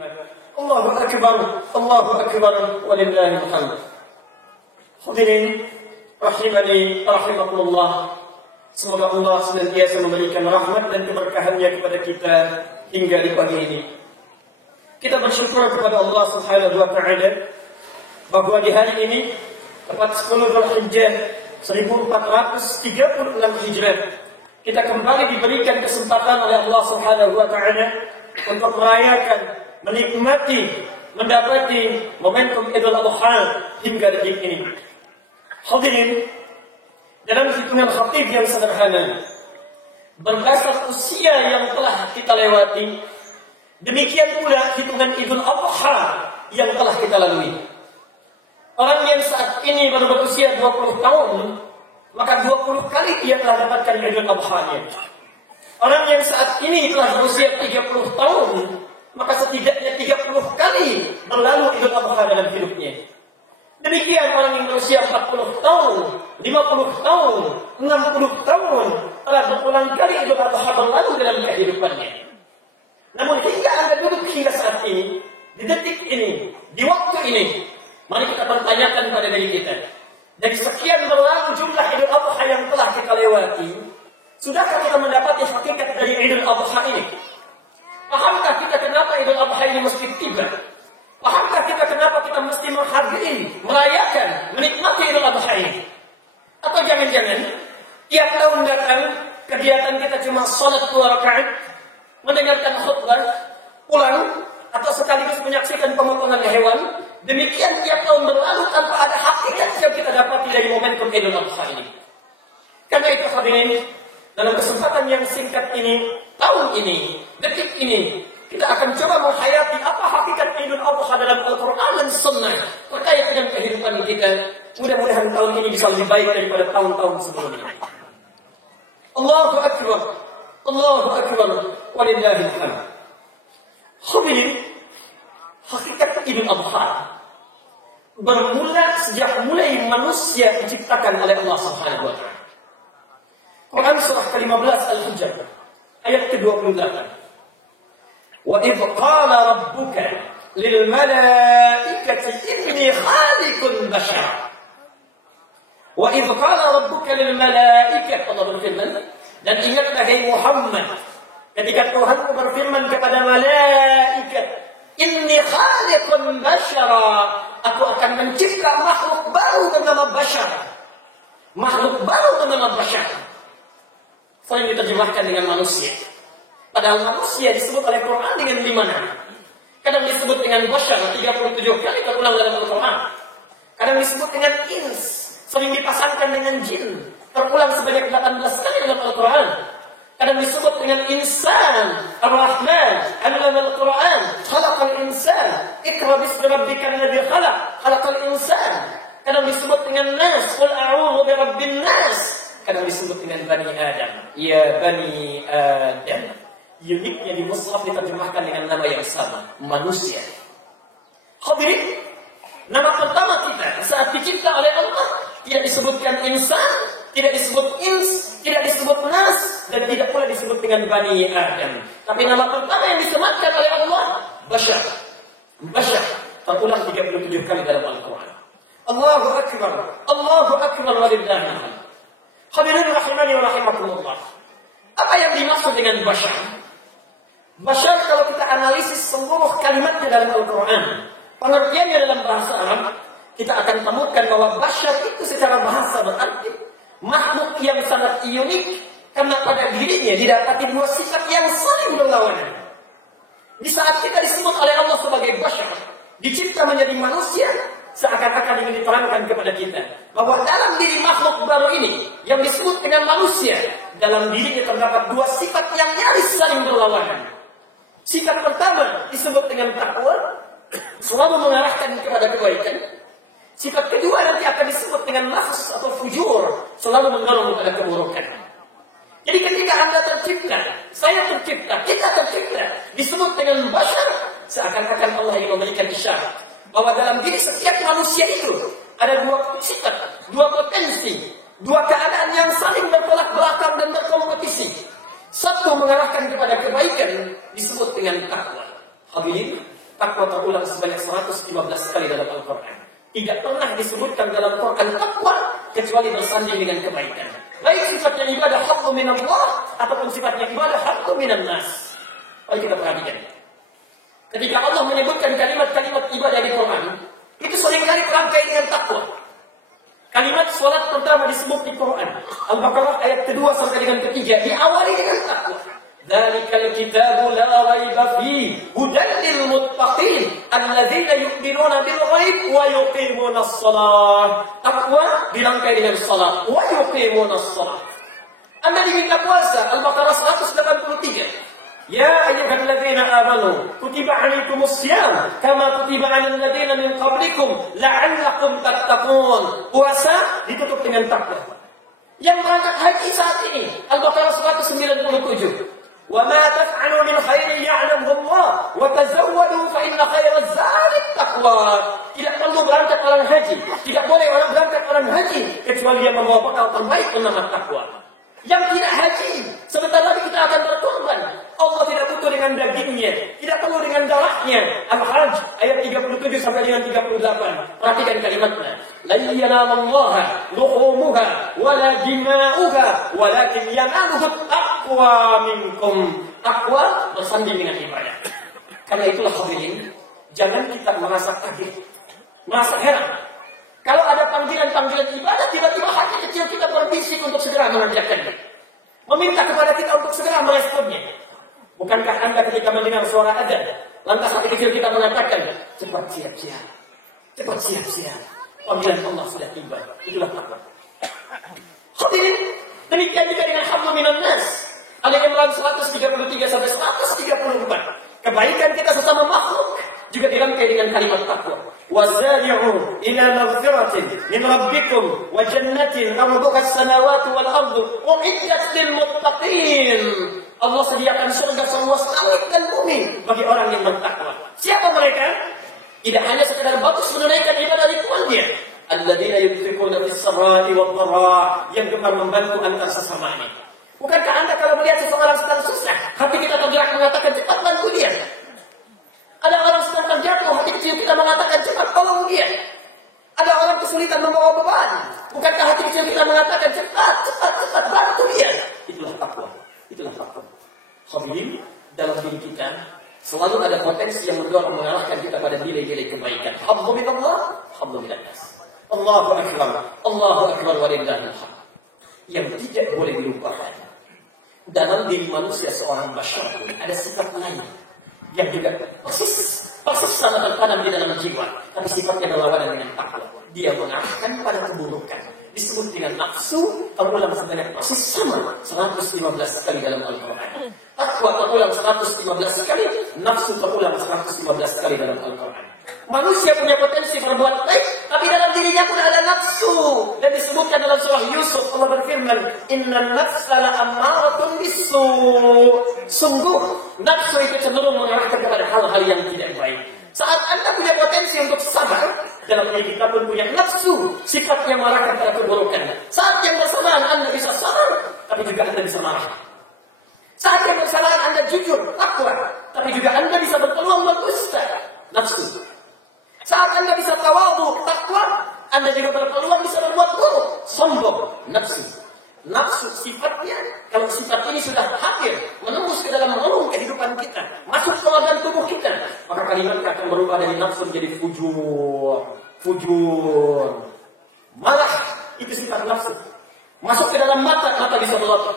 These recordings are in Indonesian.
Allahu akbar, Allahu akbar, walillahil hamd. Hadirin rahimani rahimakumullah. Semoga Allah senantiasa memberikan rahmat dan keberkahannya kepada kita hingga di pagi ini. Kita bersyukur kepada Allah Subhanahu wa taala bahwa di hari ini tepat 10 Dzulhijjah 1436 Hijrah kita kembali diberikan kesempatan oleh Allah Subhanahu wa taala untuk merayakan, menikmati, mendapati momentum Idul Adha hingga detik ini. Hadirin, dalam hitungan khatib yang sederhana, berdasar usia yang telah kita lewati, demikian pula hitungan Idul Adha yang telah kita lalui. Orang yang saat ini baru berusia 20 tahun, maka 20 kali ia telah dapatkan Idul Adha-nya. Orang yang saat ini telah berusia 30 tahun, maka setidaknya 30 kali berlalu Idul Adha dalam hidupnya. Demikian orang yang berusia 40 tahun, 50 tahun, 60 tahun telah berulang kali Idul Adha berlalu dalam kehidupannya. Namun hingga Anda duduk hingga saat ini, di detik ini, di waktu ini, mari kita pertanyakan pada diri kita. Dari sekian berlalu jumlah Idul Adha yang telah kita lewati, sudahkah kita mendapati hakikat dari Idul Adha ini? Pahamkah kita kenapa Idul Adha ini mesti tiba? Pahamkah kita kenapa kita mesti menghargai, merayakan, menikmati Idul Adha ini? Atau jangan-jangan tiap tahun datang, kegiatan kita cuma salat 2 rakaat, mendengarkan khutbah, pulang, atau sekaligus menyaksikan pemotongan hewan. Demikian tiap tahun berlalu tanpa ada hakikat yang kita dapati dari momentum Idul Adha ini. Karena itu hadirin, dalam kesempatan yang singkat ini, tahun ini, detik ini, kita akan coba menghayati apa hakikat Idul Adha dalam Al-Quran dan Sunnah terkait dengan kehidupan kita. Mudah-mudahan tahun ini bisa lebih baik daripada tahun-tahun sebelumnya. Allahu Akbar, Allahu Akbar, walillahil hamd. Hadirin, hakikat Idul Adha bermula sejak mulai manusia diciptakan oleh Allah Subhanahu wa taala. Quran surah ke-15 Al-Hujr ayat ke-28. Wa idh qala rabbuka lil malaikati inni khaliqun bashara. Wa idh qala rabbuka lil malaikati, Allah berfirman, dan ingatlah hai Muhammad ketika Tuhan berfirman kepada malaikat, inni khaliqun bashara, aku akan mencipta makhluk baru bernama bashar. Makhluk baru bernama bashar. Sering diterjemahkan dengan manusia. Padahal manusia disebut oleh Quran dengan 5 nama. Kadang disebut dengan bashar 37 kali terulang dalam Al-Quran. Kadang disebut dengan ins, sering dipasangkan dengan jin, terulang sebanyak 18 kali dalam Al-Quran. Kadang disebut dengan insan, Ar-Rahman, Allama Al-Quran, Khalaqal insan, Iqra bismi rabbikal ladzi khalaq, Khalaqal insan. Kadang disebut dengan nas, Qul a'udzu birabbin nas. Kadang disebut dengan Bani Adam, ya Bani Adam. Uniknya di Mushaf diterjemahkan dengan nama yang sama, manusia. Hadirin, nama pertama kita saat dicipta oleh Allah tidak disebutkan insan, tidak disebut ins, tidak disebut nas, dan tidak pula disebut dengan Bani Adam. Tapi nama pertama yang disematkan oleh Allah, bashar. Bashar terulang 37 kali dalam Al-Quran. Allahu Akbar, Allahu Akbar, walillahil hamd. Hadirin rahimani wa rahimakumullah. Apa yang dimaksud dengan bashar? Bashar kalau kita analisis seluruh kalimatnya dalam Al-Quran, pengertiannya dalam bahasa Arab, kita akan temukan bahwa bashar itu secara bahasa berarti makhluk yang sangat unik karena pada dirinya didapati 2 sifat yang saling berlawanan. Di saat kita disebut oleh Allah sebagai bashar, dicipta menjadi manusia, seakan-akan ingin diterangkan kepada kita bahwa dalam diri makhluk baru ini yang disebut dengan manusia, dalam dirinya terdapat 2 sifat yang nyaris saling berlawanan. Sifat pertama disebut dengan takwa, selalu mengarahkan kepada kebaikan. Sifat kedua nanti akan disebut dengan nafs atau fujur, selalu mendorong kepada keburukan. Jadi ketika Anda tercipta, saya tercipta, kita tercipta, disebut dengan bashar, seakan-akan Allah yang memberikan isyarat bahwa dalam diri setiap manusia itu ada 2 sifat, 2 potensi, 2 keadaan yang saling bertolak belakang dan berkompetisi. Satu mengarahkan kepada kebaikan disebut dengan takwa. Hadirin, Takwa terulang sebanyak 115 kali dalam Al-Quran. Tidak pernah disebutkan dalam Al-Quran takwa kecuali bersanding dengan kebaikan. Baik sifatnya ibadah haqqu minallah ataupun sifatnya ibadah haqqu minan nas. Mari kita perhatikan. Ketika Allah menyebutkan kalimat-kalimat ibadah di Quran, itu seringkali terangkai dengan takwa. Kalimat salat pertama disebut di Quran, Al-Baqarah ayat kedua sampai dengan ketiga, diawali dengan takwa. Dzalikal kitabu la raiba fihi hudan lil muttaqin alladzina yu'minuna bil ghaib wa yuqimunas shalah. Takwa dirangkai dengan salat, wa yuqimunas shalah. Anda diminta puasa, Al-Baqarah 183. Ya ayyuhalladzina amanu kutiba 'alaikumus syiyam kama kutiba 'alal ladzina min qablikum la'allakum tattaqun. Puasa ditutup dengan takwa. Yang berangkat haji saat ini, Al-Baqarah 197. Wa ma taf'alu min khairin ya'lamuhu Allah wa tazawwadu fa inna khairaz zadi taqwa. Tidak perlu berangkat orang haji, tidak boleh orang berangkat orang haji kecuali dia membawa bekal terbaik bernama takwa. Yang tidak haji, sebentar lagi kita akan berkorban. Allah tidak butuh dengan dagingnya, tidak perlu dengan darahnya. Al-Hajj ayat 37 sampai dengan 38. Perhatikan kalimatnya. La yanamallaha luhumuha wala dima'uha walakin yanaluhu taqwa minkum. Takwa bersanding dengan ibadah. Karena itulah hadirin, jangan kita merasa kaget, merasa heran. Kalau ada panggilan-panggilan ibadah, tiba-tiba hati kecil kita berbisik untuk segera mengerjakannya. Meminta kepada kita untuk segera meresponnya. Bukankah Anda ketika mendengar suara azan, lantas hati kecil kita mengatakan, cepat siap-siap, cepat siap-siap. Panggilan Allah sudah tiba. Itulah takwa. Hadirin, demikian juga dengan hablum minan nas. Al-Imran 133 sampai 134. Kebaikan kita sesama makhluk juga dirangkai dengan kalimat takwa. وَسَارِعُوا إِلَى مَغْفِرَةٍ مِنْ رَبِّكُمْ وَجَنَّةٍ عَرْضُهَا السَّمَاوَاتُ وَالْأَرْضُ أُعِدَّتْ لِلْمُتَّقِينَ. Allah sediakan surga seluas langit dan bumi bagi orang yang bertakwa. Siapa mereka? Tidak hanya sekedar bagus menunaikan ibadah ritualnya. Alladzina yunfiquna fis-sarra'i wad-dharra, yang gemar membantu antar sesamanya. Bukankah Anda kalau melihat seseorang sedang susah, hati kita tergerak mengatakan cepat bantu dia? Ada orang sedang terjatuh, hati kecil kita mengatakan cepat tolong dia. Ada orang kesulitan membawa beban, bukankah hati kecil kita mengatakan cepat bantu dia? Itulah takwa. Itulah takwa. Hadirin, dalam diri kita selalu ada potensi yang mendorong mengarahkan kita pada nilai-nilai kebaikan. Habbu minallah, habbu minan nas. Allahu akbar, Allahu akbar walillahil hamd. Yang tidak boleh dilupakan dalam diri manusia seorang bashar ada sifat lain yang juga persis sama tertanam di dalam jiwa, tapi sifatnya berlawanan dengan takwa. Dia mengarahkan pada keburukan. Disebut dengan nafsu, terulang sebanyak persis sama 115 kali dalam Al-Quran. Takwa terulang 115 kali, nafsu terulang 115 kali dalam Al-Quran. Manusia punya potensi berbuat baik, tapi dalam dirinya pun ada nafsu. Dan disebutkan dalam surah Yusuf, Allah berfirman, Inna nafsa la'ammaratun bisu. Sungguh, nafsu itu cenderung mengarahkan kepada hal-hal yang tidak baik. Saat Anda punya potensi untuk sabar, dalam diri kita pun punya nafsu, sifat yang mengarahkan pada keburukan. Saat yang bersamaan Anda bisa sabar, tapi juga Anda bisa marah. Saat yang bersamaan Anda jujur, takwa, tapi juga Anda bisa berpeluang berdusta, nafsu. Saat Anda bisa tawadhu, takwa, Anda juga berpeluang bisa berbuat buruk, sombong, nafsu. Nafsu sifatnya, kalau sifat ini sudah hadir, menembus ke dalam relung kehidupan kita, masuk ke organ tubuh kita, maka kalimat akan berubah dari nafsu menjadi fujur. Malah itu sifat nafsu. Masuk ke dalam mata bisa melotot.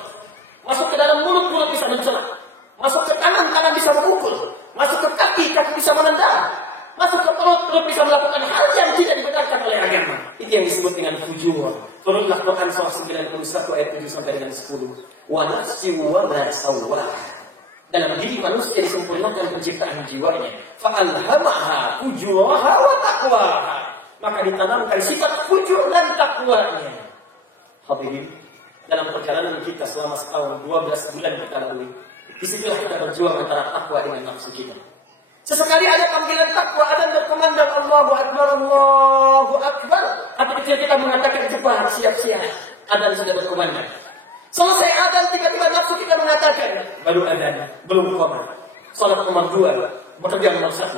Masuk ke dalam mulut bisa mencela. Masuk ke tangan bisa memukul. Masuk ke kaki bisa menendang. Masuk ke perut bisa melakukan hal yang tidak dibenarkan oleh agama. Itu yang disebut dengan fujur. Turunlah Quran surah 91 ayat 7 sampai dengan 10. Wa nafsi wa ma sawwaha. Dalam diri manusia disempurnakan penciptaan jiwanya. Fa alhamaha fujuraha wa taqwaha. Maka ditanamkan sifat fujur dan takwanya. Hadirin, dalam perjalanan kita selama setahun 12 bulan kita lalui, disitulah kita berjuang antara takwa dengan nafsu kita. Sesekali ada panggilan takwa, ada berkumandang Allahu Akbar, Allahu Akbar. Hati kecil kita mengatakan cepat, siap-siap. Adzan sudah berkumandang. Selesai adzan, tiba-tiba nafsu kita mengatakan baru adzan, belum qamar. Salat nomor 2, bekerja nomor 1.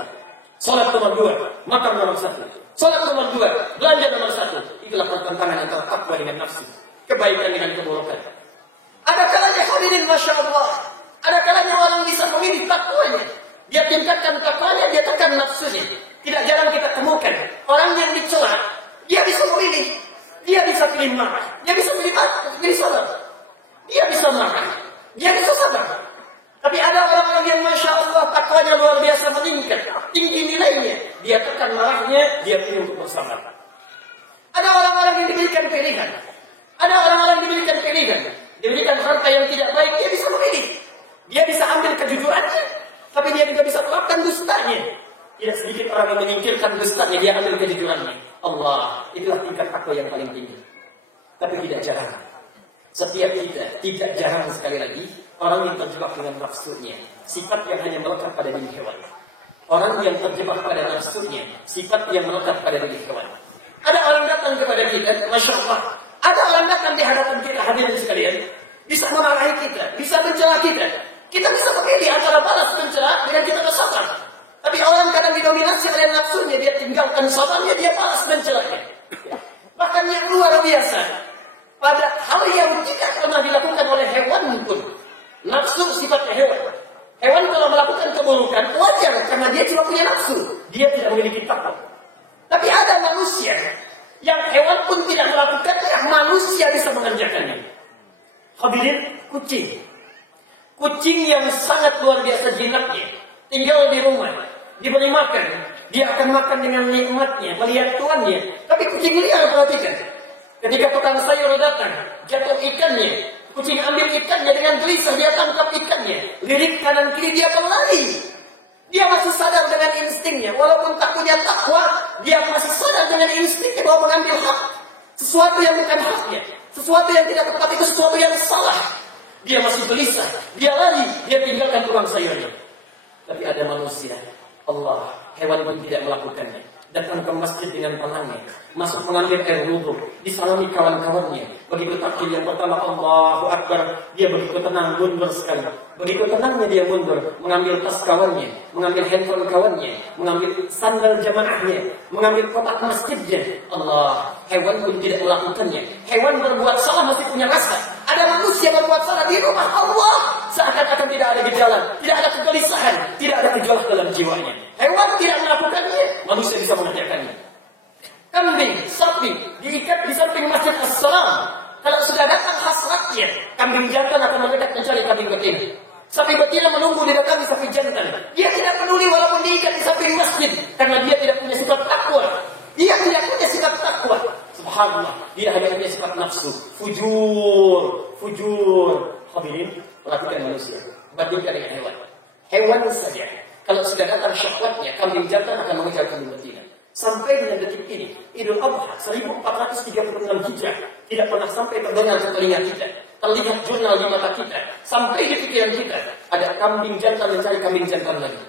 Salat nomor 2, makan nomor 1. Salat nomor 2, belanja nomor 1. Itulah pertentangan antara takwa dengan nafsu, kebaikan dengan keburukan. Ada kalanya hadirin Masya Allah, ada kalanya orang bisa memilih takwanya. Dia tingkatkan takwanya, dia tekan nafsunya. Tidak jarang kita temukan orang yang dicela, dia bisa memilih. Dia bisa pilih marah, dia bisa pilih sabar. Dia bisa marah, dia bisa sabar. Tapi ada orang-orang yang Masya Allah takwanya luar biasa meningkat, tinggi nilainya. Dia tekan marahnya, dia pilih untuk bersabar. Ada orang-orang yang diberikan pilihan. Ada orang-orang yang diberikan pilihan. Diberikan harta yang tidak baik, dia bisa memilih. Dia bisa ambil kejujurannya, tapi dia juga bisa melakukan dustanya. Tidak sedikit orang yang menyingkirkan dustanya, dia ambil kejujurannya. Allah, itulah tingkat takwa yang paling tinggi. Tapi tidak jarang. Setiap kita, tidak jarang sekali lagi, orang yang terjebak dengan nafsunya, sifat yang hanya melekat pada diri hewan. Orang yang terjebak pada nafsunya, sifat yang melekat pada diri hewan. Ada orang datang kepada kita, Masya Allah. Ada orang datang di hadapan kita, hadirin sekalian, bisa memarahi kita, bisa mencela kita. Kita bisa memilih antara balas mencela dengan kita bersabar. Tapi orang kadang didominasi oleh nafsunya, dia tinggalkan sabarnya, dia balas mencelanya. Bahkan yang luar biasa, pada hal yang tidak pernah dilakukan oleh hewan pun. Nafsu sifatnya hewan. Hewan kalau melakukan keburukan wajar karena dia cuma punya nafsu. Dia tidak memiliki takwa. Tapi ada manusia yang hewan pun tidak melakukannya, manusia bisa mengerjakannya. Hadirin, kucing. Kucing yang sangat luar biasa jinaknya. Tinggal di rumah, diberi makan, dia akan makan dengan nikmatnya, melihat tuannya. Tapi kucing liar, perhatikan. Ketika tukang sayur datang, jatuh ikannya, kucing ambil ikannya dengan gelisah, dia tangkap ikannya. Lirik kanan kiri, dia berlari. Dia masih sadar dengan instingnya. Walaupun tak punya takwa, dia masih sadar dengan instingnya bahwa mengambil hak. Sesuatu yang bukan haknya. Sesuatu yang tidak tepat itu sesuatu yang salah. Dia masih gelisah, dia lari, dia tinggalkan tukang sayurnya. Tapi ada manusia, Allah, hewan pun tidak melakukannya. Datang ke masjid dengan tenangnya, masuk mengambil air wudhu, disalami kawan-kawannya. Begitu takbir yang pertama, Allahu Akbar, dia begitu tenang, mundur sekali. Begitu tenangnya dia mundur, mengambil tas kawannya, mengambil handphone kawannya, mengambil sandal jamaahnya, mengambil kotak masjidnya. Allah, hewan pun tidak melakukannya. Hewan berbuat salah masih punya rasa. Ada manusia berbuat salah di rumah Allah, seakan-akan tidak ada gejala, tidak ada kegelisahan, tidak ada gejolak dalam jiwanya. Hewan tidak melakukannya, manusia bisa mengerjakannya. Kambing, sapi diikat di samping masjid As-Salam. Kalau sudah datang hasratnya, kambing jantan akan mendekat mencari kambing betina. Sapi betina menunggu didatangi sapi jantan. Dia tidak peduli walaupun diikat di samping masjid, karena dia tidak punya sifat takwa. Dia tidak punya sifat takwa. Subhanallah, dia hanya punya sifat nafsu, fujur. Hadirin, perhatikan manusia, bandingkan dengan hewan. Hewan saja, kalau sudah datang syahwatnya, kambing jantan akan mengejar kambing betina. Sampai dengan detik ini, Idul Adha 1436 Hijrah tidak pernah sampai terdengar ke telinga kita, terlihat jurnal di mata kita, sampai di pikiran kita ada kambing jantan mencari kambing jantan lagi,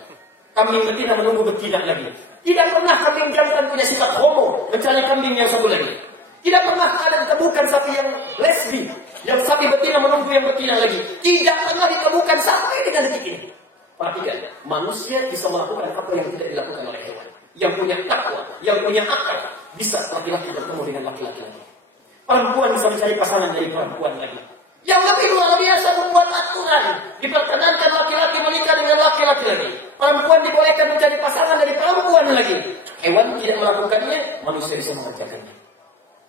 kambing betina menunggu betina lagi. Tidak pernah kambing jantan punya sifat homo mencari kambing yang satu lagi. Tidak pernah ada ditemukan sapi yang lesbi, yang sapi betina menunggu yang betina lagi. Tidak pernah ditemukan sampai dengan detik ini. Perhatikan, manusia bisa melakukan apa yang tidak dilakukan oleh hewan. Yang punya takwa, yang punya akal, bisa laki-laki bertemu dengan laki-laki lagi. Perempuan bisa mencari pasangan dari perempuan lagi. Yang lebih luar biasa membuat aturan, diperkenankan laki-laki menikah dengan laki-laki lagi. Perempuan dibolehkan mencari pasangan dari perempuan lagi. Hewan tidak melakukannya, manusia bisa mengerjakannya.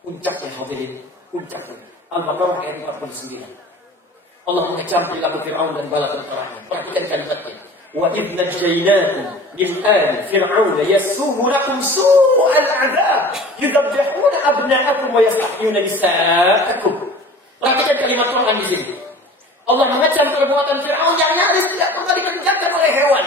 Puncaknya hadirin, puncaknya. Al-Baqarah ayat 49. Allah mengecam perilaku Fir'aun dan bala tentaranya. Perhatikan kalimatnya. وَإِذْ نَجَّيْنَاكُمْ مِنْ آلِ فِرْعَوْنَ يَسُومُونَكُمْ سُوءَ الْعَذَابِ يُذَبِّحُونَ أَبْنَاءَكُمْ وَيَسْتَحْيُونَ نِسَاءَكُمْ. Perhatikan kalimat Quran di sini. Allah mengecam perbuatan Fir'aun yang nyaris tidak pernah dikerjakan oleh hewan.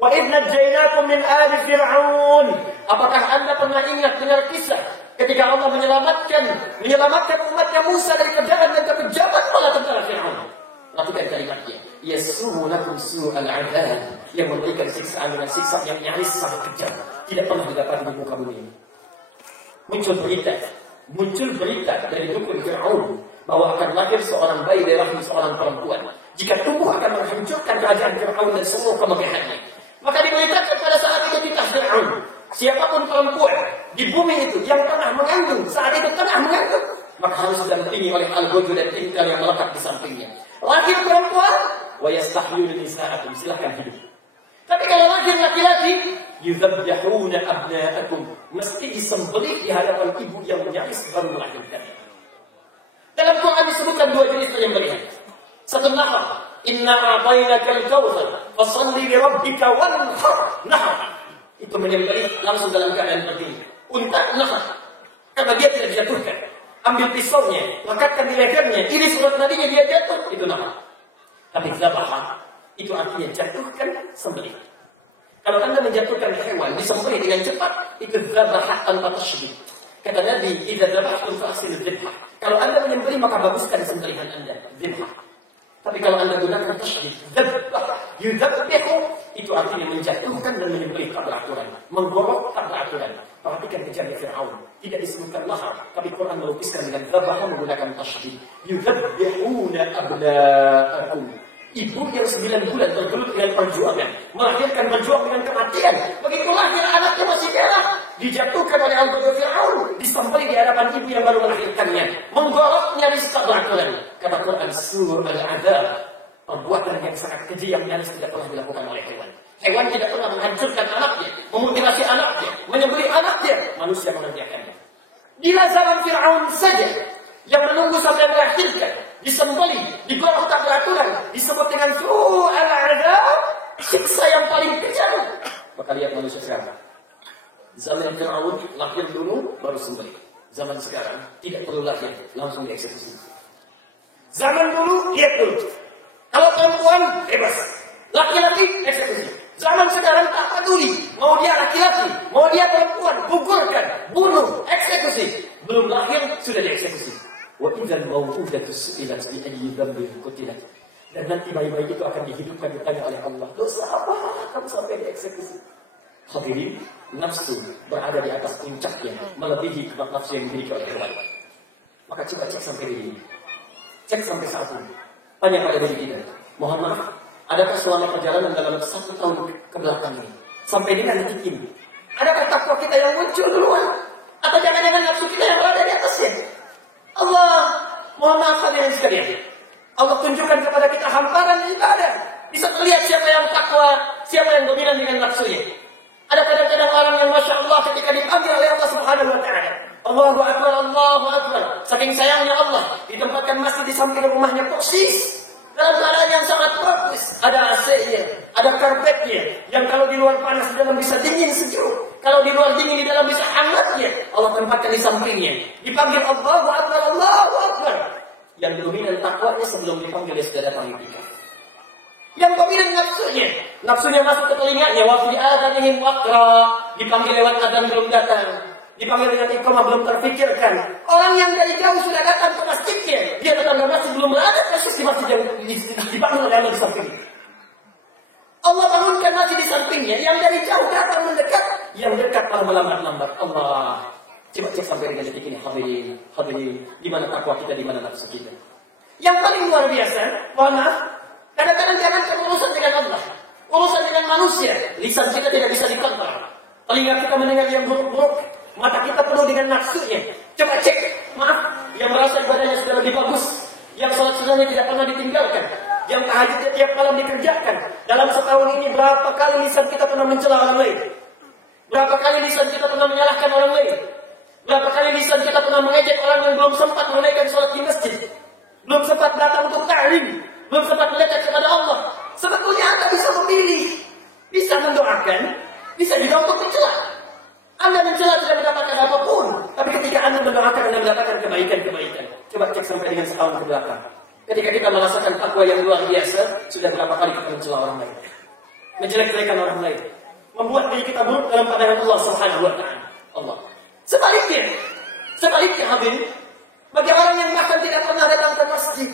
وَإِذْ نَجَّيْنَاكُمْ مِنْ آلِ فِرْعَوْنَ. Apakah Anda pernah ingat dengar kisah ketika Allah menyelamatkan umatnya Musa dari kejaran dan kekejaman bala tentara Fir'aun? Perhatikan kalimatnya. Yasumunakum su'al 'adzab, yang memberikan siksaan dengan siksa yang nyaris sangat kejam, tidak pernah didapati di muka bumi ini. Muncul berita dari dukun Fir'aun bahwa akan lahir seorang bayi dari rahim seorang perempuan. Jika tumbuh akan menghancurkan kerajaan Fir'aun dan semua kemegahannya. Maka diberitakan pada saat itu kita Fir'aun. Siapapun perempuan di bumi itu yang pernah mengandung, saat itu pernah mengandung, maka harus didampingi oleh al-ghudud dan tingkal yang melekat di sampingnya. Laki perempuan, wa yastahyuna nisa'akum, silahkan hidup. Tapi kalau lahir laki-laki, yudzabbihuna abna'akum, mesti disembelih di hadapan ibu yang nyaris baru melahirkan. Dalam Quran disebutkan dua jenis penyembelihan. Satu nahar, inna a'tainakal kautsar, fashalli li rabbika wanhar. Nahar itu menyembelih langsung dalam keadaan berdiri. Unta nahar, karena dia tidak dijatuhkan. Ambil pisaunya, lekatkan di lehernya, iris urat nadinya dia jatuh, itu nahar. Tapi zabah itu artinya jatuhkan, sembelih. Kalau Anda menjatuhkan hewan, disembelih dengan cepat, itu zabah tanpa tasydid. Kata Nabi, idza zabahtum fa'sil dzibhah. Kalau Anda menyembelih maka baguskan sembelihan Anda, dzibhah. Tapi kalau Anda gunakan tasydid, dzabah, yudzabbihu, itu artinya menjatuhkan dan menyembelih tak beraturan, menggorok tak beraturan. Perhatikan kejadian Fir'aun, tidak disebutkan lahar, tapi Quran melukiskan dengan dzabah menggunakan tasydid. Yudzabbihuna abna'akum. Ibu yang 9 bulan bergelut dengan perjuangan, melahirkan berjuang dengan kematian. Begitu lahir anaknya masih merah, dijatuhkan oleh al-ghudud Fir'aun, disembelih di hadapan ibu yang baru melahirkannya, menggolok nyaris tak beraturan. Kata Quran surah Al-Adzab, perbuatan yang sangat keji yang nyaris tidak pernah dilakukan oleh hewan. Hewan tidak pernah menghancurkan anaknya, memutilasi anaknya, menyembelih anaknya. Manusia mengerjakannya. Bila zaman Fir'aun saja yang menunggu sampai melahirkan, disembelih, digorok tak beraturan, disebut dengan su'al adzab, siksa yang paling kejam. Maka lihat manusia sekarang. Zaman Fir'aun lahir dulu baru sembelih. Zaman sekarang tidak perlu lahir, langsung dieksekusi. Zaman dulu lihat dulu. Kalau perempuan bebas, laki-laki eksekusi. Zaman sekarang tak peduli, mau dia laki-laki, mau dia perempuan, gugurkan, bunuh, eksekusi. Belum lahir sudah dieksekusi. Wa idzal mau'udatu su'ilat bi ayyi dzambin qutilat. Dan nanti bayi-bayi itu akan dihidupkan, ditanya oleh Allah, dosa apa kamu sampai dieksekusi? Hadirin, nafsu berada di atas puncaknya, melebihi nafsu yang dimiliki oleh hewan. Maka coba cek sampai di sini, cek sampai saat ini. Tanya pada diri kita, mohon maaf, adakah selama perjalanan dalam 1 tahun kebelakang ini, sampai dengan detik ini, adakah takwa kita yang muncul duluan? Atau jangan-jangan nafsu kita yang berada di atasnya? Allah, mohon maaf hadirin sekalian, Allah tunjukkan kepada kita hamparan ibadah. Bisa terlihat siapa yang takwa, siapa yang dominan dengan nafsunya. Ada kadang-kadang orang yang Masya Allah ketika dipanggil oleh Allah Subhanahu Wa Taala, Allahu Akbar, Allahu Akbar. Saking sayangnya Allah, ditempatkan masjid di samping rumahnya persis dalam keadaan yang sangat bagus. Ada AC-nya, ada karpetnya, yang kalau di luar panas di dalam bisa dingin sejuk, kalau di luar dingin di dalam bisa hangatnya. Allah tempatkan di sampingnya. Dipanggil Allahu Akbar, Allahu Akbar. Yang dominan takwanya sebelum dipanggil dia sudah datang itikaf. Yang dominan nafsunya, nafsunya masuk ke telinganya, wa fi adanihim waqra, dipanggil lewat adzan belum datang, dipanggil dengan iqamah belum terfikirkan. Orang yang dari jauh sudah datang ke masjidnya, dia tetangga masjid belum ada kasus di masjid yang dibangun oleh Allah di sampingnya. Allah bangunkan masjid di sampingnya, yang dari jauh datang mendekat, yang dekat malah melambat-lambat. Allah, coba cek sampai dengan detik ini, hadirin, di mana takwa kita, di mana nafsu kita. Yang paling luar biasa, mohon maaf, kadang-kadang jangankan urusan dengan Allah, urusan dengan manusia, lisan kita tidak bisa dikontrol, telinga kita mendengar yang buruk-buruk, mata kita penuh dengan nafsunya. Coba cek, maaf, yang merasa ibadahnya sudah lebih bagus, yang sholat sunnahnya tidak pernah ditinggalkan, yang tahajudnya tiap malam dikerjakan. Dalam setahun ini berapa kali lisan kita pernah mencela orang lain? Berapa kali lisan kita pernah menyalahkan orang lain? Berapa kali lisan kita pernah mengejek orang yang belum sempat menunaikan sholat di masjid, belum sempat datang untuk ta'lim, belum sempat mendekat kepada Allah. Sebetulnya Anda bisa memilih, bisa mendoakan, bisa juga untuk mencela. Anda mencela tidak mendapatkan apapun, tapi ketika Anda mendoakan, Anda mendapatkan kebaikan-kebaikan. Coba cek sampai dengan setahun ke belakang. Ketika kita merasakan takwa yang luar biasa, sudah berapa kali kita mencela orang lain, menjelek-jelekan orang lain, membuat diri kita buruk dalam pandangan Allah Subhanahu Wa Taala. Allah. Sebaliknya hadirin, bagi orang yang bahkan tidak pernah datang ke masjid,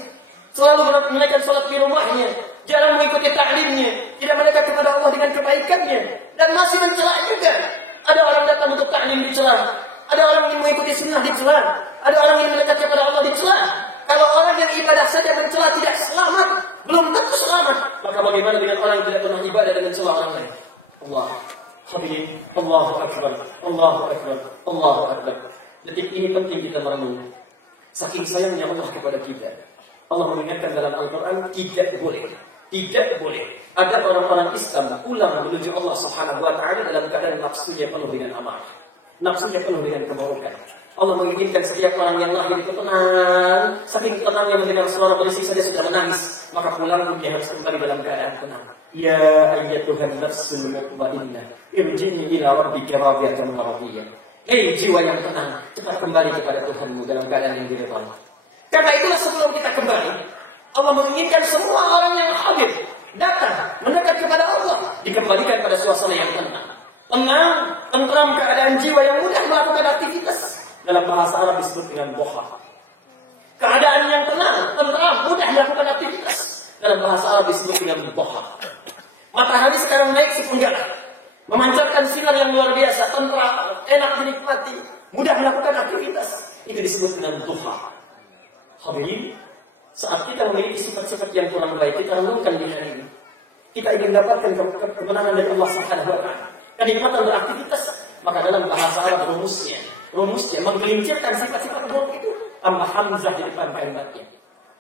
selalu menaikkan sholat di rumahnya, jarang mengikuti ta'limnya, tidak mendekat kepada Allah dengan kebaikannya, dan masih mencela juga. Ada orang datang untuk ta'lim dicela, ada orang yang mengikuti sunnah dicela, ada orang yang mendekat kepada Allah dicela. Kalau orang yang ibadah saja mencela tidak selamat, belum tentu selamat, maka bagaimana dengan orang yang tidak pernah ibadah dan mencela orang lain? Allah. Hadirin, Allahu Akbar, Allahu Akbar, Allahu Akbar. Detik ini penting kita merenung. Saking sayangnya Allah kepada kita. Allah mengingatkan dalam Al-Quran, tidak boleh ada orang-orang Islam pulang menuju Allah Subhanahu wa Ta'ala dalam keadaan nafsunya penuh dengan amarah, nafsunya penuh dengan keburukan. Allah menginginkan setiap orang yang lahir itu tenang. Saking tenangnya mendengar suara berisik saja sudah menangis, maka pulang dia harus kembali dalam keadaan tenang. Ya ayyatuhan nafsul mutmainnah, irji'i ila rabbika radiyatan mardiyah. Hei jiwa yang tenang, cepat kembali kepada Tuhanmu dalam keadaan yang diridhai. Karena itulah sebelum kita kembali, Allah menginginkan semua orang yang hadir datang mendekat kepada Allah, dikembalikan pada suasana yang tenang. Tenang, tentram keadaan jiwa yang mudah melakukan aktivitas. Dalam bahasa Arab disebut dengan boha. Keadaan yang tenang, tentram, mudah melakukan aktivitas. Dalam bahasa Arab disebut dengan boha. Matahari sekarang naik sepenggal, memancarkan sinar yang luar biasa, tentram, enak dinikmati, mudah melakukan aktivitas. Itu disebut dengan duha. Hadirin, saat kita memiliki sifat-sifat yang kurang baik, kita renungkan di hari ini. Kita ingin dapatkan kemenangan dari Allah Subhanahu wa Ta'ala, kenikmatan beraktivitas, maka dalam bahasa Arab rumusnya menggelincirkan sifat-sifat buruk itu tambah hamzah di depan kalimatnya.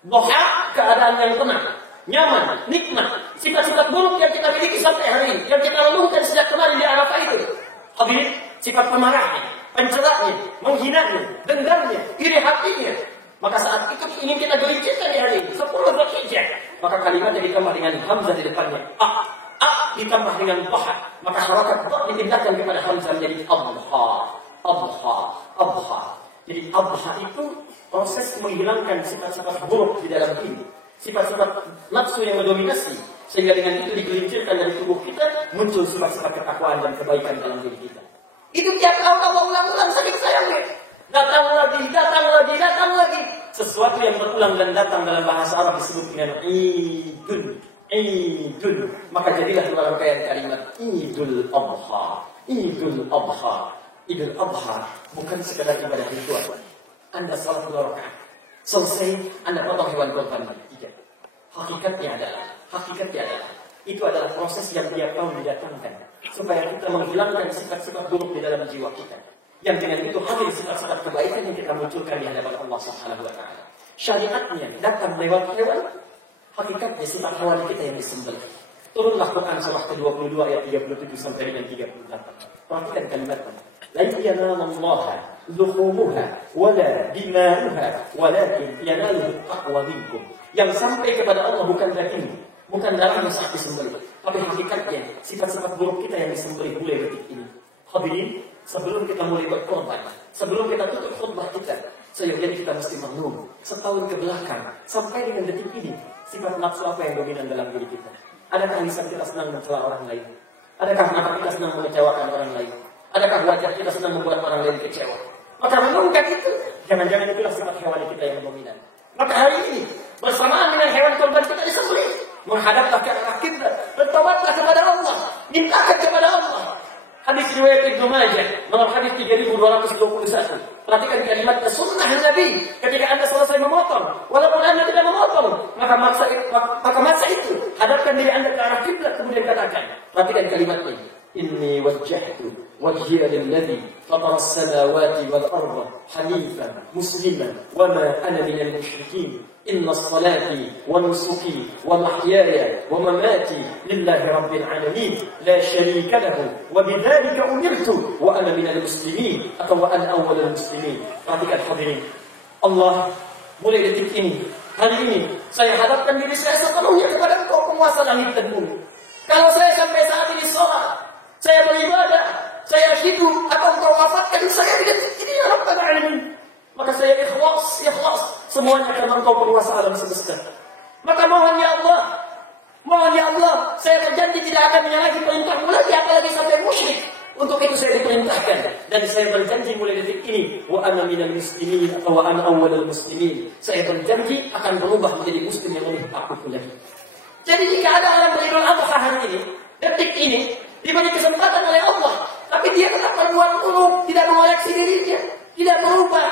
Duha, keadaan yang tenang, nyaman, nikmat, sifat-sifat buruk yang kita miliki sampai hari ini, yang kita renungkan sejak kemarin di Arafah itu. Hadirin, sifat pemarahnya, pencelaknya, menghinanya, dendamnya, iri hatinya. Maka saat itu ingin kita gelincirkan di hari ini 10 Dzulhijjah, maka kalimatnya ditambah dengan hamzah di depannya. Ditambah dengan duha, maka harakat dipindahkan kepada hamzah menjadi Adha. Jadi Adha itu proses menghilangkan sifat-sifat buruk di dalam diri, sifat-sifat nafsu yang mendominasi, sehingga dengan itu digelincirkan dari tubuh kita muncul sifat-sifat ketakwaan dan kebaikan dalam diri kita. Itu tiap tahun Allah ulang-ulang saking sayangnya. Datang lagi. Sesuatu yang berulang dan datang dalam bahasa Arab disebut dengan Idul. Maka jadilah rangkaian kalimat Idul Adha. Idul Adha bukan sekadar ibadah ritual. Anda salat 2 rakaat, selesai Anda potong hewan kurban. Tidak. Hakikatnya adalah itu adalah proses yang tiap tahun didatangkan supaya kita menghilangkan sifat-sifat buruk di dalam jiwa kita. Yang dengan itu hadir sifat-sifat kebaikan yang kita munculkan di hadapan Allah Subhanahu wa Ta'ala. Syariatnya datang lewat hewan, hakikatnya sifat hewan kita yang disembelih. Turunlah Quran surah ke-22 ayat 37 sampai dengan 38. Perhatikan kalimatnya. La yanalallaha luhumuha wala dima'uha walakin yanaluhu taqwa minkum. Yang sampai kepada Allah bukan daging, bukan darahnya saat disembelih, tapi hakikatnya sifat-sifat buruk kita yang disembelih mulai detik ini. Hadirin, sebelum kita mulai berkorban, sebelum kita tutup khutbah kita, seyogianya kita mesti merenung setahun ke belakang sampai dengan detik ini, sifat nafsu apa yang dominan dalam diri kita. Adakah lisan kita senang mencela orang lain? Adakah mata kita senang mengecewakan orang lain? Adakah wajah kita senang membuat orang lain kecewa? Maka renungkan itu. Jangan-jangan itulah sifat hewan kita yang dominan. Maka hari ini bersamaan dengan hewan korban kita disembelih, menghadaplah ke arah kiblat, bertobatlah kepada Allah, mintakan kepada Allah. Hadis riwayat Ibnu Majah, nomor hadis 3221. Perhatikan kalimat sunnah Nabi ketika Anda selesai memotong, walaupun Anda tidak memotong, maka masa itu hadapkan diri Anda ke arah kiblat, kemudian katakan, perhatikan kalimat ini. Inni wajjahtu wajhiya lilladzi fatara as-samawati wal arda hanifan musliman wa ma ana minal musyrikin. Inna as-salati wa nusuki wa mahyaya wa mamati lillahi rabbil alamin la syarika lahu wa bidzalika umirtu wa ana minal muslimin atau wa ana awwalul muslimin. Perhatikan hadirin, Allah mulai detik ini, hari ini saya hadapkan diri saya sepenuhnya kepada Engkau penguasa langit dan bumi. Kalau saya sampai saat ini sholat, saya beribadah, saya hidup, atau Engkau wafatkan saya di detik ini ya Rabbal Alamin, maka saya ikhlas semuanya karena Engkau penguasa alam semesta. Maka mohon ya Allah, saya berjanji tidak akan menyalahi perintah-Mu lagi, apalagi sampai musyrik. Untuk itu saya diperintahkan, dan saya berjanji mulai detik ini wa ana minal muslimin atau wa ana awwalul muslimin. Saya berjanji akan berubah menjadi muslim yang lebih takut lagi. Jadi jika ada orang beridul adha hari ini, detik ini diberi kesempatan oleh Allah, tapi dia tetap berbuat buruk, tidak mengoreksi dirinya, tidak berubah,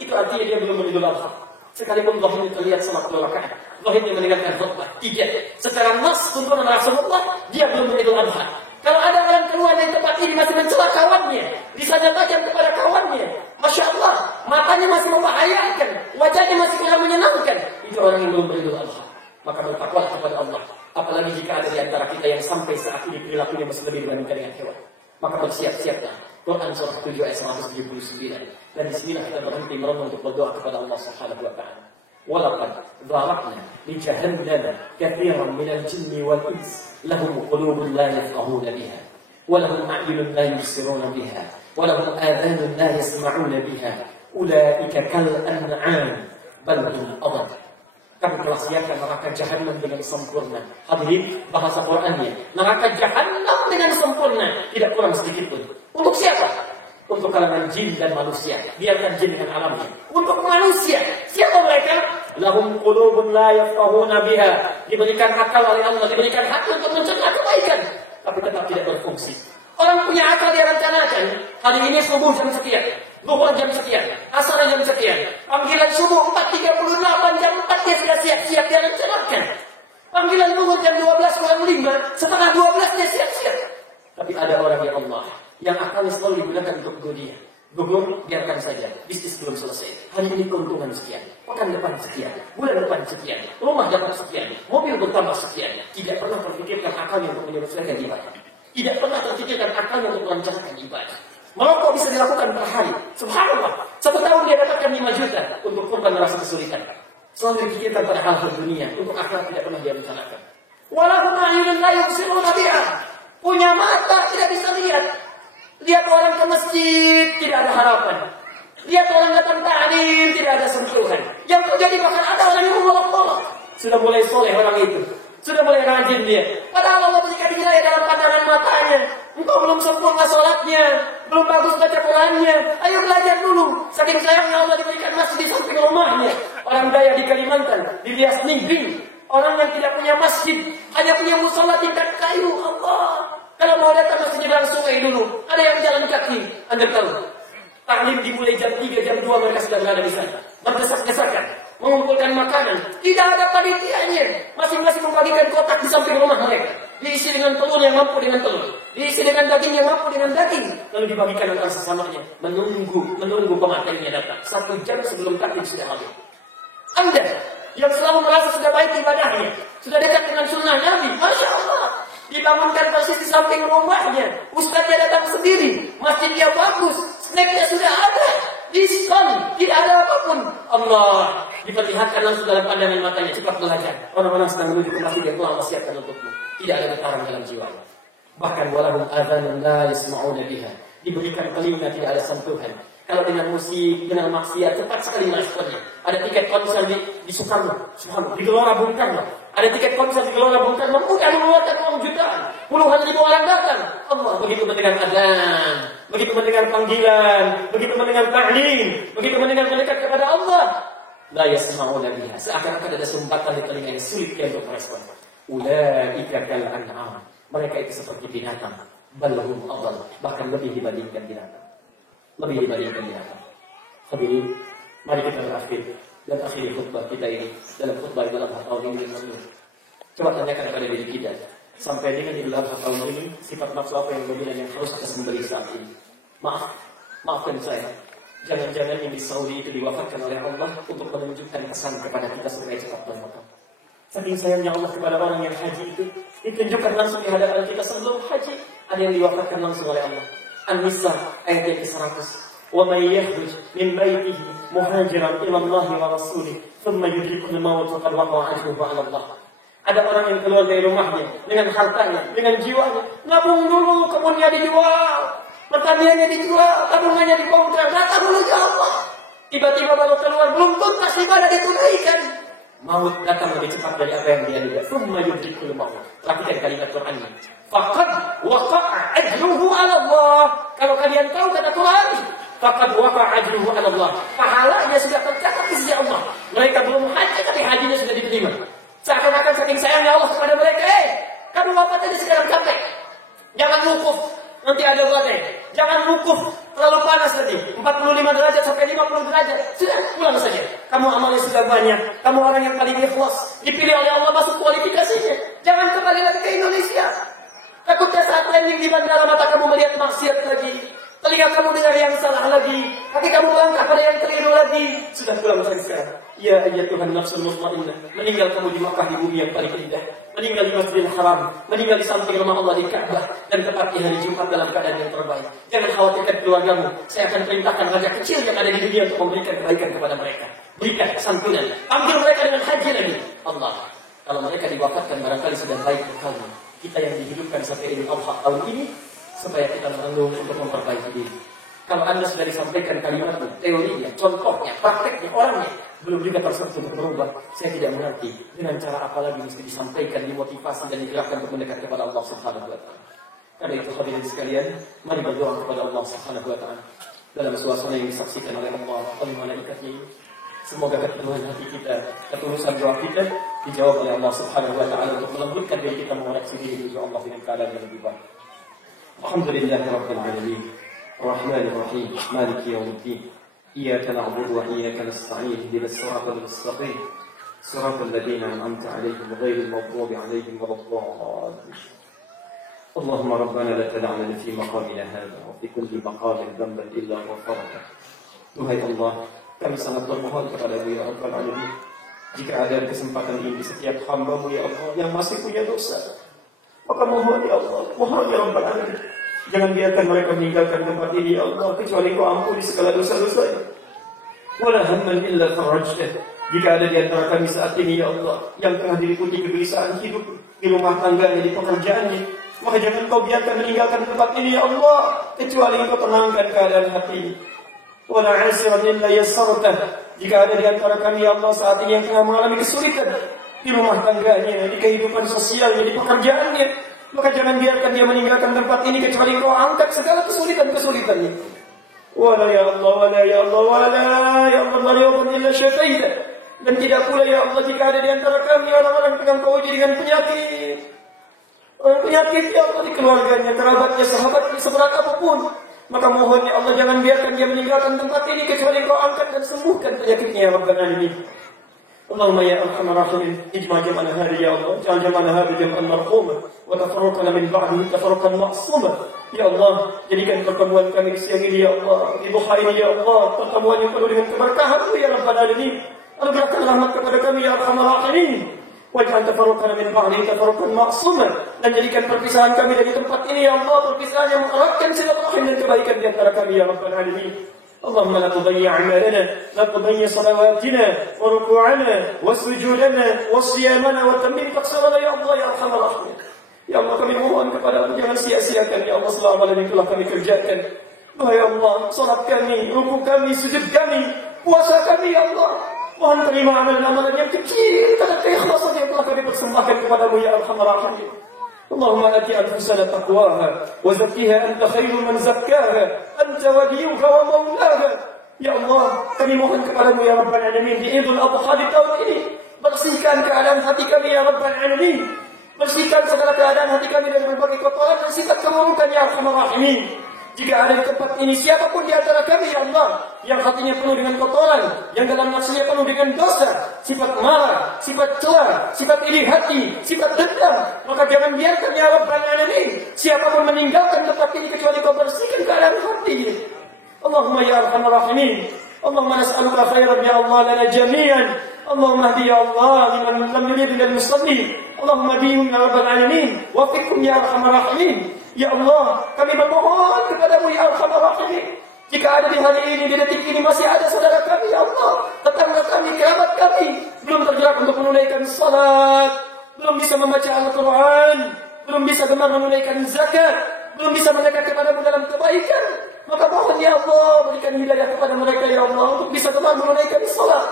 itu artinya dia belum beridul adha. Sekalipun zahirnya terlihat salat 2 rakaat, zahirnya meninggalkan khutbah, tidak. Secara nas tuntunan Rasulullah, dia belum beridul adha. Kalau ada orang keluar dari tempat ini masih mencela kawannya, lisannya tajam kepada kawannya, Masya Allah, matanya masih membahayakan, wajahnya masih kurang menyenangkan, itu orang yang belum beridul adha. Maka bertakwalah kepada Allah. Apalagi jika ada di antara kita yang sampai saat ini perilakunya masih lebih dibandingkan dengan hewan. Maka bersiap-siaplah. Quran surah 7 ayat 179. Dan disinilah kita berhenti merenung untuk berdoa kepada Allah Subhanahu wa Ta'ala. Walaqad dhara'na li jahannama katsiran minal jinni wal ins lahum qulubun la yafqahuna biha wa lahum a'yunun la yubsiruna biha wa lahum adhanun la yasma'una biha ulaika kal an'am bal hum adall. Kami telah siapkan neraka Jahannam dengan sempurna. Hadirin, bahasa Qur'annya, neraka Jahannam dengan sempurna, tidak kurang sedikit pun. Untuk siapa? Untuk kalangan jin dan manusia. Biarkan jin dengan alamnya. Untuk manusia, siapa mereka? Lahum qulubun la yafqahuna biha. Diberikan akal oleh Allah, diberikan hati untuk mencerna kebaikan, tapi tetap tidak berfungsi. Orang punya akal dia rencanakan, hari ini subuh jam sekian, zuhur jam sekian, asar jam sekian, panggilan subuh 4.38 jam 4 dia sudah siap-siap dia rencanakan. Panggilan zuhur jam 12 kurang 5, setengah 12 dia siap-siap. Tapi ada orang ya Allah yang akan selalu digunakan untuk dunia. Gugur, biarkan saja, bisnis belum selesai. Hari ini keuntungan sekian, pekan depan sekian, bulan depan sekian, rumah dapat sekian, mobil bertambah sekian. Tidak pernah terfikirkan akalnya untuk menyelesaikan ibadah. Tidak pernah terfikirkan akalnya untuk melancarkan ibadah. Merokok bisa dilakukan per hari. Subhanallah. 1 tahun dia dapatkan 5 juta untuk korban merasa kesulitan. Selalu dipikirkan pada hal-hal dunia. Untuk akhirat tidak pernah dia rencanakan. Walahum a'yunun la yubsiruna biha. Punya mata tidak bisa lihat. Lihat orang ke masjid tidak ada harapan. Lihat orang datang ta'lim tidak ada sentuhan. Yang terjadi bahkan ada orang yang memolok-molok. Sudah mulai soleh orang itu. Sudah mulai rajin dia. Padahal Allah berikan hidayah dalam pandangan matanya. Engkau belum sempurna sholatnya, belum bagus baca Qurannya. Ayo belajar dulu. Saking sayangnya Allah diberikan masjid di samping rumahnya. Orang Dayak di Kalimantan, di Lias Ningring, orang yang tidak punya masjid, hanya punya musola tingkat kayu. Allah. Kalau mau datang masjid di sungai dulu, ada yang jalan kaki. Anda tahu, taklim dimulai jam 3, jam 2 mereka sudah berada di sana. Berdesak-desakan, mengumpulkan makanan. Tidak ada panitianya. Masing-masing membagikan kotak di samping rumah mereka. Diisi dengan telur yang mampu dengan telur. Diisi dengan daging yang mampu dengan daging. Lalu dibagikan antara sesamanya. Menunggu pematainya datang. 1 jam sebelum taklim sudah habis. Anda yang selalu merasa sudah baik ibadahnya, sudah dekat dengan sunnah Nabi, Masya Allah, dibangunkan persis di samping rumahnya. Ustaznya datang sendiri. Masjidnya bagus. Snacknya sudah ada. Diskon, tidak ada apapun. Allah diperlihatkan langsung dalam pandangan matanya. Cepat belajar. Orang-orang sedang menuju ke masjid yang telah Allah siapkan untukmu. Tidak ada getaran dalam jiwanya. Bahkan walahum adhanun la yasma'una biha. Diberikan telinga tidak ada sentuhan. Kalau dengan musik, dengan maksiat, cepat sekali meresponnya. Ada tiket konser di Soekarno, di Gelora Bung Karno. Ada tiket konser di Gelora Bung Karno, mudah mengeluarkan uang jutaan. Puluhan ribu orang datang. Allah begitu mendengar azan, begitu mendengar panggilan, begitu mendengar ta'lim, begitu mendengar mendekat kepada Allah. La yasma'una biha. Seakan-akan ada sumbatan di telinganya, sulit dia untuk merespon. Ulaika kal an'am. Mereka itu seperti binatang. Bal hum adall. Bahkan lebih dibandingkan binatang. Lebih dibandingkan binatang. Hadirin, mari kita berakhir dan akhiri khutbah kita ini dalam khutbah Idul Adha tahun ini. Coba tanyakan kepada diri kita, sampai dengan Idul Adha tahun ini, sifat nafsu apa yang dominan yang harus kita sembeli saat ini? Maafkan saya. Jangan-jangan yang di Saudi itu diwafatkan oleh Allah untuk menunjukkan kesan kepada kita supaya cepat bermotor. Saking sayangnya Allah kepada orang yang haji itu, ditunjukkan langsung di hadapan kita sebelum haji. Ada yang diwafatkan langsung oleh Allah. An-Nisa ayat yang ke-100. Wa may yakhruj min baytihi muhajiran ila Allah wa rasulih thumma yudrikuhu al-maut faqad waqa'a ajruhu 'ala Allah. Ada orang yang keluar dari rumahnya dengan hartanya, dengan jiwanya, nabung dulu, kebunnya dijual, pertaniannya dijual, tabungannya dibongkar, datang dulu ke Allah. Tiba-tiba baru keluar, belum tuntas ibadah ditunaikan. Maut datang lebih cepat dari apa yang dia lihat. Thumma yudrikuhu al-maut. Perhatikan kalimat Qur'annya. Faqad waqa'a ajruhu 'ala Allah. Kalau kalian tahu kata Quran, faqad waqa'a ajruhu 'ala Allah. Pahalanya sudah tercatat di sisi Allah. Mereka belum haji tapi hajinya sudah diterima. Seakan-akan saking sayangnya Allah kepada mereka, kamu wafat aja sekarang capek. Jangan wukuf, nanti ada badai. Jangan wukuf, terlalu panas nanti. 45 derajat sampai 50 derajat. Sudah, pulang saja. Kamu amalnya sudah banyak. Kamu orang yang paling ikhlas. Dipilih oleh Allah masuk kualifikasinya. Jangan kembali lagi ke Indonesia. Takutnya saat landing di bandara mata kamu melihat maksiat lagi, telinga kamu dengar yang salah lagi, kaki kamu melangkah pada yang keliru lagi. Sudah pulang sekarang. Ya ayyatuhan nafsul mutmainnah, meninggal kamu di Makkah, di bumi yang paling indah, meninggal di Masjidil Haram, meninggal di samping rumah Allah di Ka'bah, dan tepat di hari Jumat dalam keadaan yang terbaik. Jangan khawatirkan keluargamu. Saya akan perintahkan raja kecil yang ada di dunia untuk memberikan kebaikan kepada mereka. Berikan kesantunan. Panggil mereka dengan haji lagi. Allah, kalau mereka diwafatkan barangkali sudah baik berkali. Kita yang dihidupkan sampai Idul Adha tahun ini, supaya kita merenung untuk memperbaiki diri. Kalau Anda sudah disampaikan kalimatnya, teorinya, contohnya, prakteknya, orangnya, belum juga tersentuh untuk berubah, saya tidak mengerti dengan cara apa lagi mesti disampaikan, dimotivasi dan digerakkan untuk mendekat kepada Allah Subhanahu wa Ta'ala. Karena itu hadirin sekalian, mari berdoa kepada Allah Subhanahu wa Ta'ala dalam suasana yang disaksikan oleh Allah, oleh malaikatnya. Semoga keteduhan hati kita, ketulusan doa kita dijawab oleh Allah Subhanahu wa Ta'ala untuk melembutkan diri kita, mengoreksi diri menuju Allah dengan keadaan yang lebih baik. Alhamdulillahirabbil alamin. Ar-Rahmanir Rahim. Maliki yaumiddin. Iyyaka na'budu wa iyyaka nasta'in. Ihdinas siratal mustaqim. Siratal ladzina an'amta 'alaihim ghairil maghdubi 'alaihim waladdallin. Allahumma rabbana la tad'na fi maqamina hadha wa fi kulli maqamin dhanban illa ghafarta. Tuhai Allah, kami sangat bermohon kepada-Mu ya Rabbal Alamin, jika ada kesempatan ini setiap hamba-Mu ya Allah yang masih punya dosa, maka mohon ya Allah, mohon ya Rabbal Alamin, jangan biarkan mereka meninggalkan tempat ini ya Allah, kecuali Kau ampuni segala dosa-dosanya. Wala hamman illa farajtah. Jika ada di antara kami saat ini ya Allah yang tengah diliputi kegelisahan hidup di rumah tangganya, di pekerjaannya, maka jangan Kau biarkan meninggalkan tempat ini ya Allah, kecuali Kau tenangkan keadaan hati. Wala 'asiran illa yassartah. Jika ada di antara kami ya Allah saat ini yang tengah mengalami kesulitan di rumah tangganya, di kehidupan sosialnya, di pekerjaannya, maka jangan biarkan dia meninggalkan tempat ini kecuali Kau angkat segala kesulitan-kesulitannya. Wala ya Allah, wala ya Allah, wala ya Allah, mariyaban illa syafaidah. Dan tidak pula ya Allah jika ada di antara kami orang-orang yang tengah Kau uji dengan penyakit. Penyakit ya Allah di keluarganya, kerabatnya, sahabatnya, seberat apapun, maka mohon ya Allah jangan biarkan dia meninggalkan tempat ini kecuali Kau angkat dan sembuhkan penyakitnya ya Rabbal Alamin. Allahumma ya arhamar rahimin, ijma' jam'ana hadha ya Allah, ja'al jam'ana hadha jam'an marhuma wa tafarraqana min ba'dihi tafarraqan ma'suma. Ya Allah, jadikan pertemuan kami di siang ini ya Allah, di duha ini ya Allah, pertemuan yang penuh dengan keberkahan-Mu ya Rabbal Alamin. Anugerahkan rahmat kepada kami ya arhamar rahimin. Waj'al tafarraqana min ba'dihi tafarraqan ma'suma, dan jadikan perpisahan kami dari tempat ini ya Allah perpisahan yang mengeratkan silaturahim dan kebaikan di antara kami ya Rabbal Alamin. Allahumma la tudayyi' a'malana, la tudayyi' salawatina wa ruku'ana wa sujudana wa siyamana wa tammim taqsirana ya Allah ya arhamar rahimin. Ya Allah, kami mohon kepada-Mu jangan sia-siakan ya Allah selama amalan yang telah kami kerjakan. Ya Allah, salat kami, ruku kami, sujud kami, puasa kami ya Allah, mohon terima amalan-amalan yang kecil karena keikhlasan yang telah kami persembahkan kepada-Mu ya arhamar rahimin. Allahumma ati anfusana taqwaha wa zakkiha anta khairu man zakkaha anta waliyuha wa maulaha. Ya Allah, kami mohon kepada-Mu ya Rabbal Alamin di Idul Adha di tahun ini, bersihkan keadaan hati kami ya Rabbal Alamin, bersihkan segala keadaan hati kami dari berbagai kotoran dan sifat keburukan ya arhamar rahimin. Jika ada di tempat ini siapapun di antara kami ya Allah yang hatinya penuh dengan kotoran, yang dalam nafsunya penuh dengan dosa, sifat marah, sifat celah, sifat iri hati, sifat dendam, maka jangan biarkan ya Rabbal Alamin siapapun meninggalkan tempat ini kecuali Kau bersihkan keadaan hatinya. Allahumma ya arhamar rahimin, Allahumma nas'aluka khairan ya Allah lana jami'an. Allahumma hdi ya Allah liman lam yurid minal muslimin. Allahumma hdihim ya Rabbal Alamin, wafiqhum ya arhamar rahimin. Ya Allah, kami memohon kepada-Mu ya arhamar rahimin, jika ada di hari ini, di detik ini masih ada saudara kami ya Allah, tetangga kami, kerabat kami belum tergerak untuk menunaikan salat, belum bisa membaca Al-Quran, belum bisa gemar menunaikan zakat, belum bisa mendekat kepada-Mu dalam kebaikan, maka mohon ya Allah berikan hidayah kepada mereka ya Allah untuk bisa gemar menunaikan salat.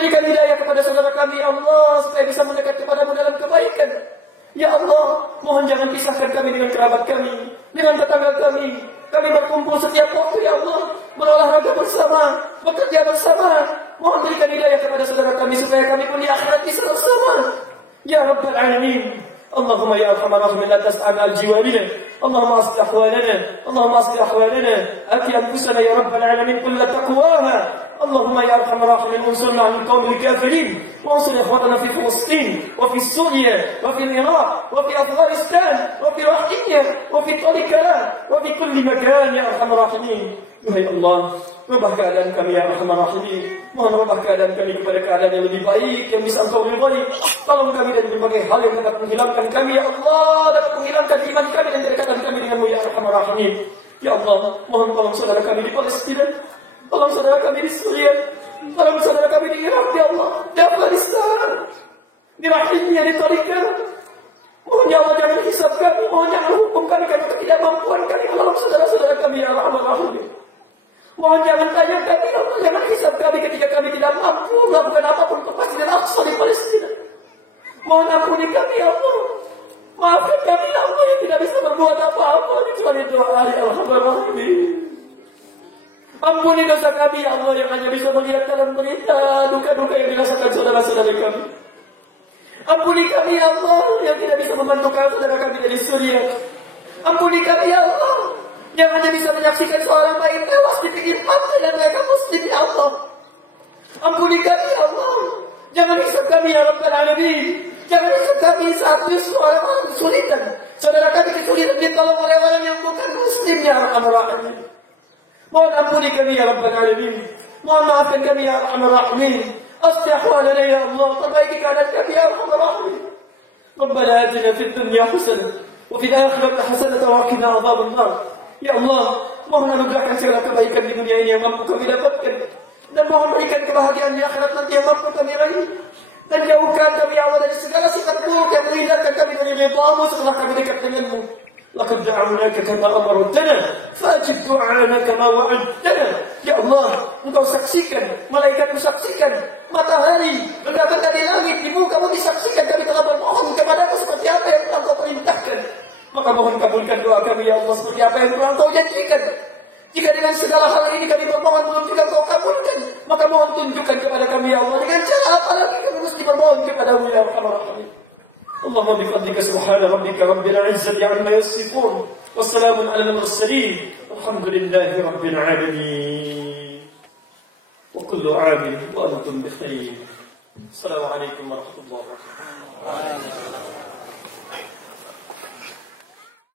Berikan hidayah kepada saudara kami ya Allah supaya bisa mendekat kepada-Mu dalam kebaikan. Ya Allah, mohon jangan pisahkan kami dengan kerabat kami, dengan tetangga kami. Kami berkumpul setiap waktu ya Allah, berolahraga bersama, bekerja bersama. Mohon berikan hidayah kepada saudara kami supaya kami pun di akhirat bisa bersama. Ya Rabbal Alamin, اللهم يا ارحم الراحمين لا تسأل عن جوارنا اللهم اصلح احوالنا اللهم اصلح احوالنا اتي انفسنا يا رب العالمين كل تقواها اللهم يا ارحم الراحمين انصرنا عن القوم الكافرين وانصر اخواننا في فلسطين وفي سوريا وفي العراق وفي افغانستان وفي روهينيا وفي طالكان وفي كل مكان يا ارحم الراحمين. Wahai Allah, rubah keadaan kami ya Arhamar Rahimin. Mohon rubah keadaan kami kepada keadaan yang lebih baik, yang bisa Engkau ridhai. Tolong kami dari berbagai hal yang dapat menghilangkan kami ya Allah, dapat menghilangkan iman kami dan kedekatan kami denganmu ya Arhamar Rahimin. Ya Allah, mohon tolong saudara kami di Palestina, tolong saudara kami di Suriah, tolong saudara kami di Irak ya Allah, di Afghanistan, di Rohingya, di Taliban. Mohon ya Allah jangan hisab kami, mohon jangan hukum kami karena ketidakmampuan kami. Tolong saudara-saudara kami ya Arhamar Rahimin. Mohon jangan tanya kami, ya Allah, jangan hisab kami ketika kami tidak mampu melakukan apapun untuk Masjidil Aqsa di Palestina. Mohon ampuni kami, ya Allah. Maafkan kami, ya Allah, yang tidak bisa berbuat apa-apa kecuali doa ya Arhamar Rahimin. Ampuni dosa kami, ya Allah, yang hanya bisa melihat dalam berita duka-duka yang dirasakan saudara-saudara kami. Ampuni kami, ya Allah, yang tidak bisa membantu saudara kami dari Suriah. Ampuni kami, ya Allah, yang hanya bisa menyaksikan seorang bayi tewas di pinggir pantai dan mereka muslim ya Allah. Ampuni kami ya Allah. Jangan hisab kami ya Rabbal Alamin. Jangan hisab kami saat seorang orang kesulitan. Saudara kami kesulitan ditolong oleh orang yang bukan muslim ya Arhamar Rahimin. Mohon ampuni kami ya Rabbal Alamin. Mohon maafkan kami ya Arhamar Rahimin. Aslih ahwalana ya Allah. Perbaiki keadaan kami ya Arhamar Rahimin. Rabbana atina fid dunya hasanah wa fil akhirati hasanah wa qina adzaban nar. Ya Allah, mohon anugerahkan segala kebaikan di dunia ini yang mampu kami dapatkan, dan mohon berikan kebahagiaan di akhirat nanti yang mampu kami raih, dan jauhkan kami ya Allah dari segala sifat buruk yang menghindarkan kami dari ridha-Mu setelah kami dekat dengan-Mu. Laqad da'awnaka kama amartana fajib du'ana kama wa'adtana. Ya Allah, Engkau saksikan, malaikat-Mu saksikan, matahari berkabar dari langit, di muka-Mu disaksikan kami telah bermohon kepadamu seperti apa yang telah Engkau perintahkan. Maka mohon kabulkan doa kami ya Allah seperti apa yang telah Engkau janjikan. Jika dengan segala hal ini kami bermohon belum juga Engkau kabulkan, maka mohon tunjukkan kepada kami ya Allah dengan cara apa lagi kami mesti bermohon kepada-Mu ya Arhamar Rahimin. Allahumma bifadlika subhana rabbika rabbil izzati amma yasifun wa salamun alal mursalin walhamdulillahi rabbil alamin. Wa kullu 'amin wa antum bi khair. Assalamualaikum warahmatullahi wabarakatuh.